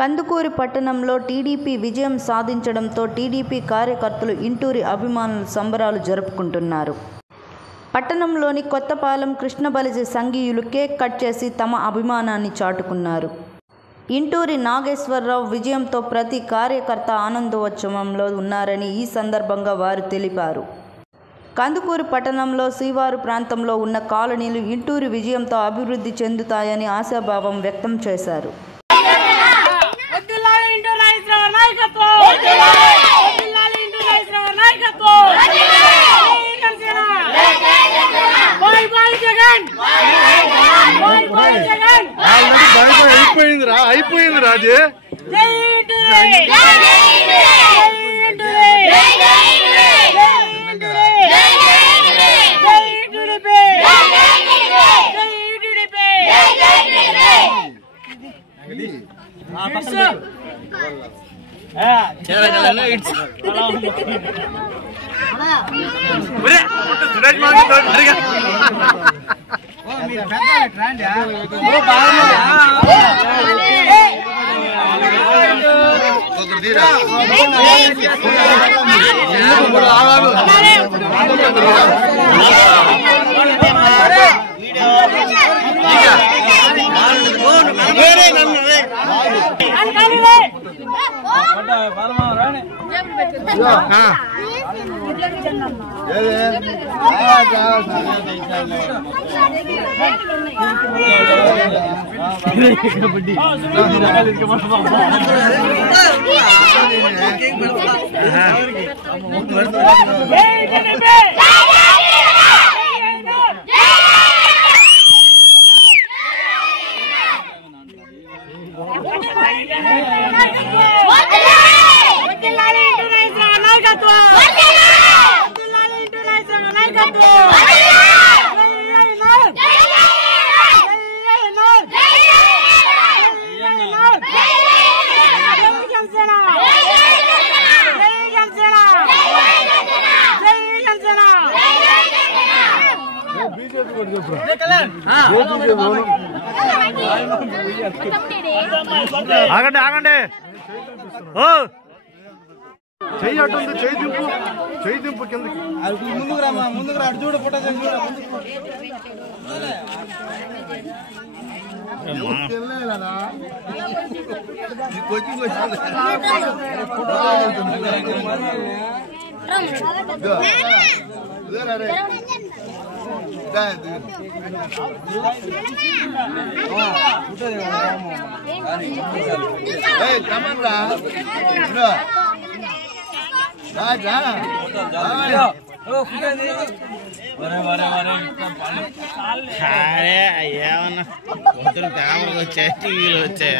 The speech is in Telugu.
కందుకూరు పట్టణంలో టీడీపీ విజయం సాధించడంతో టీడీపీ కార్యకర్తలు ఇంటూరి అభిమానులు సంబరాలు జరుపుకుంటున్నారు. పట్టణంలోని కొత్తపాలెం కృష్ణబలిజి సంఘీయులు కేక్ కట్ చేసి తమ అభిమానాన్ని చాటుకున్నారు. ఇంటూరి నాగేశ్వరరావు విజయంతో ప్రతి కార్యకర్త ఆనందోత్సవంలో ఉన్నారని ఈ సందర్భంగా వారు తెలిపారు. కందుకూరు పట్టణంలో శివారు ప్రాంతంలో ఉన్న కాలనీలు ఇంటూరి విజయంతో అభివృద్ధి చెందుతాయని ఆశాభావం వ్యక్తం చేశారు. అయిపోయింది రాజే ఆగండి ఆగండి చెయ్యి అట్టుంది చెయ్యి దింపు కిందకి ముందుకు రా చూడు ఫోటో ఏమన్నా కెమెరా వచ్చాయి టీవీలు వచ్చాయి.